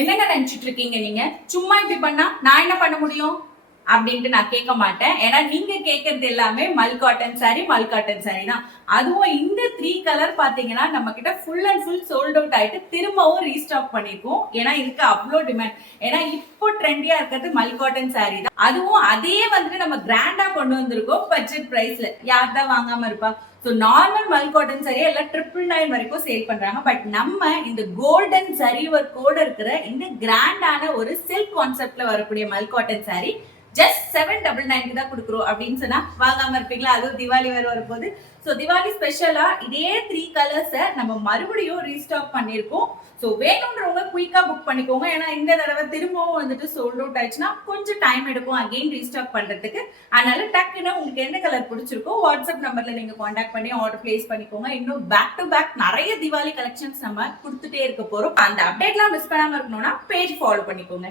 என்னங்க நினைச்சிட்டு இருக்கீங்க நீங்க? சும்மா இப்படி பண்ணா நான் என்ன பண்ண முடியும் அப்படின்ட்டு நான் கேட்க மாட்டேன். ஏன்னா நீங்க கேட்கறது எல்லாமே மல் காட்டன் சாரி தான். அதுவும் இந்த 3 கலர் பாத்தீங்கன்னா நம்ம கிட்ட full and full sold out ஆயிட்டு திரும்பவும் ரீஸ்டாக் பண்ணிருக்கோம். ஏன்னா இதுக்கு அவ்வளோ டிமாண்ட். ஏன்னா இப்போ ட்ரெண்டியா இருக்கிறது மல் காட்டன் சாரி தான். அதுவும் அதே வந்துட்டு நம்ம கிராண்டா கொண்டு வந்திருக்கோம் பட்ஜெட் பிரைஸ்ல. யார் தான் வாங்காம இருப்பா? ஸோ நார்மல் மல் காட்டன் சாரி எல்லாம் 999 வரைக்கும் சேல் பண்றாங்க. பட் நம்ம இந்த கோல்டன் சரி ஒர்க்கோட இருக்கிற இந்த கிராண்டான ஒரு சில்க் கான்செப்ட்ல வரக்கூடிய மல் காட்டன் சாரி ஜஸ்ட் 799 தான் கொடுக்குறோம் அப்படின்னு சொன்னா வாங்காம இருப்பீங்களா? அதுவும் திவாலி வேற வரப்போகுது. ஸோ திவாலி ஸ்பெஷலா இதே 3 கலர்ஸை நம்ம மறுபடியும் ரீஸ்டாக் பண்ணியிருக்கோம். ஸோ வேணுன்றவங்க குயிக்கா புக் பண்ணிக்கோங்க. ஏன்னா இந்த தடவை திரும்பவும் வந்துட்டு சோல்ட் அவுட் ஆயிடுச்சுன்னா கொஞ்சம் டைம் எடுக்கும் அகெயின் ரீஸ்டாக் பண்றதுக்கு. அதனால டக்குன்னு உங்களுக்கு எந்த கலர் பிடிச்சிருக்கோ வாட்ஸ்அப் நம்பர்ல நீங்க காண்டாக்ட் பண்ணி ஆர்டர் பிளேஸ் பண்ணிக்கோங்க. இன்னும் பேக் டு பேக் நிறைய திவாலி கலெக்ஷன்ஸ் நம்ம கொடுத்துட்டே இருக்க போறோம். அந்த அப்டேட்லாம் மிஸ் பண்ணாம இருக்கணும்னா பேஜ் ஃபாலோ பண்ணிக்கோங்க.